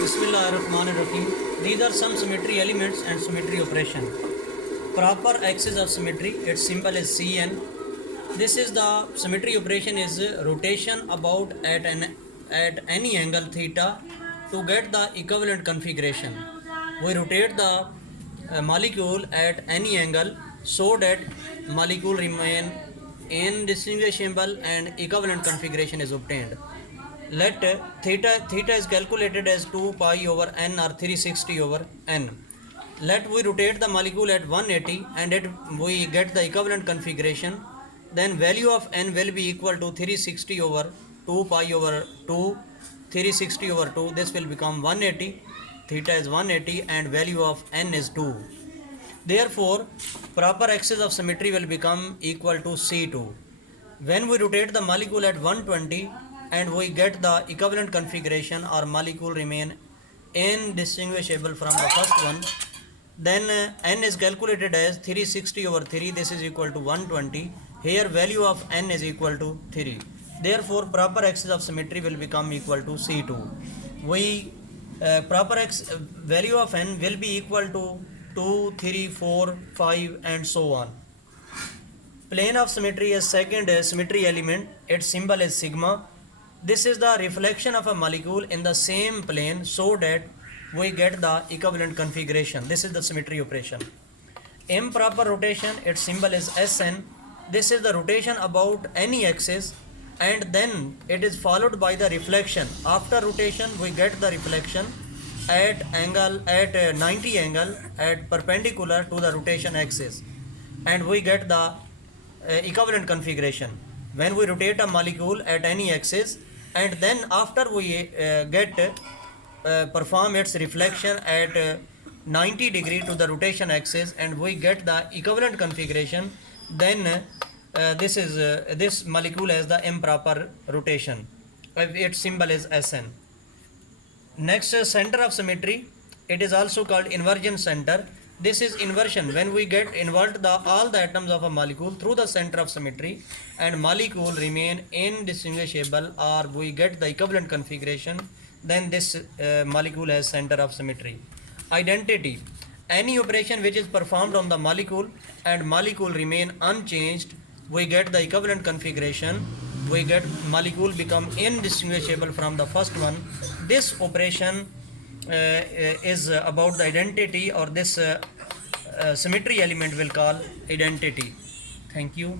Bismillahirrahmanirrahim. These are some symmetry elements and symmetry operation. Proper axis of symmetry, its symbol is Cn. This is the symmetry operation is rotation about at any angle theta to get the equivalent configuration. We rotate the molecule at any angle so that molecule remain indistinguishable and equivalent configuration is obtained. Let theta is calculated as 2 pi over n or 360 over n. Let we rotate the molecule at 180 and we get the equivalent configuration. Then value of n will be equal to 360 over 2 pi over 2, 360 over 2. This will become 180. Theta is 180 and value of n is 2. Therefore, proper axis of symmetry will become equal to C2. When we rotate the molecule at 120 and we get the equivalent configuration, or molecule remain indistinguishable from the first one, then n is calculated as 360 over 3. This is equal to 120. Here value of n is equal to 3. Therefore, proper axis of symmetry will become equal to C2. Value of n will be equal to 2, 3, 4, 5 and so on. Plane of symmetry is second symmetry element. Its symbol is sigma. This is the reflection of a molecule in the same plane so that we get the equivalent configuration. This is the symmetry operation. Improper rotation, its symbol is Sn. This is the rotation about any axis and then it is followed by the reflection. After rotation we get the reflection at 90 angle at perpendicular to the rotation axis and we get the equivalent configuration. When we rotate a molecule at any axis and then after we perform its reflection at 90 degree to the rotation axis and we get the equivalent configuration, then this molecule has the improper rotation. Its symbol is Sn. Next, center of symmetry. It is also called inversion center. This is inversion when we invert all the atoms of a molecule through the center of symmetry and molecule remain indistinguishable, or we get the equivalent configuration, then this molecule has center of symmetry. Identity. Any operation which is performed on the molecule and molecule remain unchanged, we get the equivalent configuration. We get molecule become indistinguishable from the first one. This operation is about the identity, or this symmetry element will call identity. Thank you.